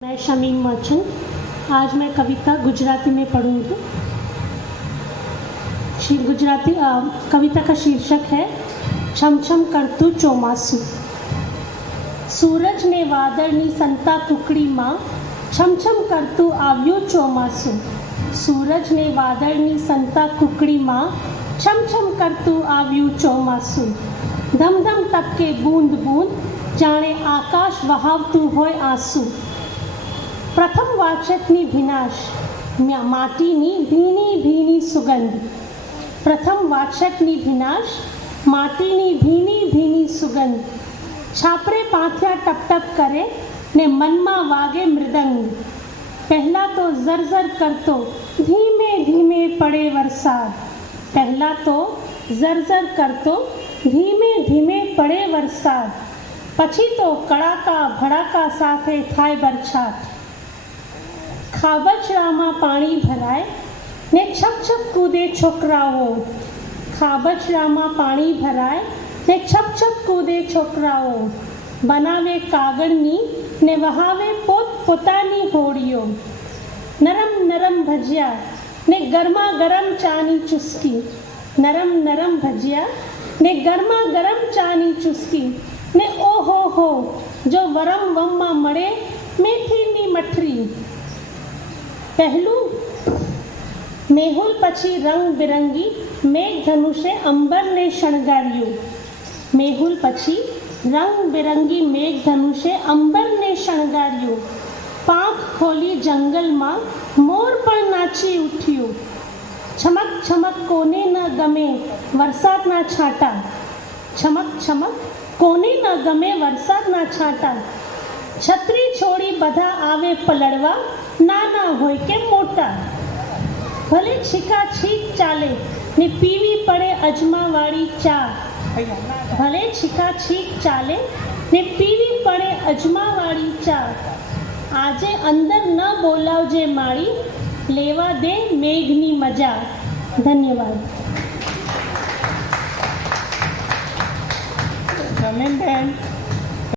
मैं शमीम मर्चेंट आज मैं कविता गुजराती में पढ़ूंगी श्री गुजराती अ, कविता का शीर्षक है छम छम करतु ચોમાસું સૂરજને વાદળની સંતા કુકડીમાં છમછમ કરતું આવ્યું ચોમાસું સૂરજને વાદળની સંતા કુકડીમાં છમછમ કરતું આવ્યું ચોમાસું ધમધમ ટપકે બૂંદ બૂંદ જાણે આકાશ વહાવતું હોય આંસુ પ્રથમ વાચકની વિનાશ માટીની ભીની ભીની સુગંધ. પ્રથમ વાચકની વિનાશ માટીની ભીની ભીની સુગંધ. છાપરે પાંથિયા ટપ ટપ કરે ને મનમાં વાગે મૃદંગ. પહેલાં તો ઝરઝર કરતો, ધીમે ધીમે પડે વરસાદ. પહેલાં તો ઝરઝર કરતો, ધીમે ધીમે પડે વરસાદ. પછી તો કડાકા ભડાકા સાથે થાય બરછાટ ખાબચડામાં પાણી ભરાય ને છપ છપ કૂદે છોકરાઓ. ખાબચડામાં પાણી ભરાય ને છપ છપ કૂદે છોકરાઓ. બનાવે કાગળની ને વહાવે પોત પોતાની હોડીઓ. નરમ નરમ ભજીયા ને ગરમા ગરમ ચાની ચુસ્કી. નરમ નરમ ભજીયા ને ગરમા ગરમ ચાની ચુસ્કી. ને ઓહો હો, જો વરમ વમમાં મળે મેથીની મઠરી. પહેલું મેહુલ પછી રંગબેરંગી મેઘધનુષે અંબરને શણગાર્યું મેહુલ પછી રંગબેરંગી મેઘધનુષે અંબરને શણગાર્યું પાંખ ખોલી જંગલમાં મોર પણ નાચી ઉઠ્યું છમક છમક કોને ન ગમે વરસાદના છાંટા છમક છમક કોને ન ગમે વરસાદના છાંટા છત્રી છોડી બધા આવે પલળવા નાના હોય કે મોટા, ભલે છીકા છીક ચાલે, ને પીવી પડે અજમાવાળી ચા. ભલે છીકા છીક ચાલે, ને પીવી પડે અજમાવાળી ચા. આજે અંદર ન બોલાવજે માળી, લેવા દે મેઘની મજા. ધન્યવાદ. જમીનબેન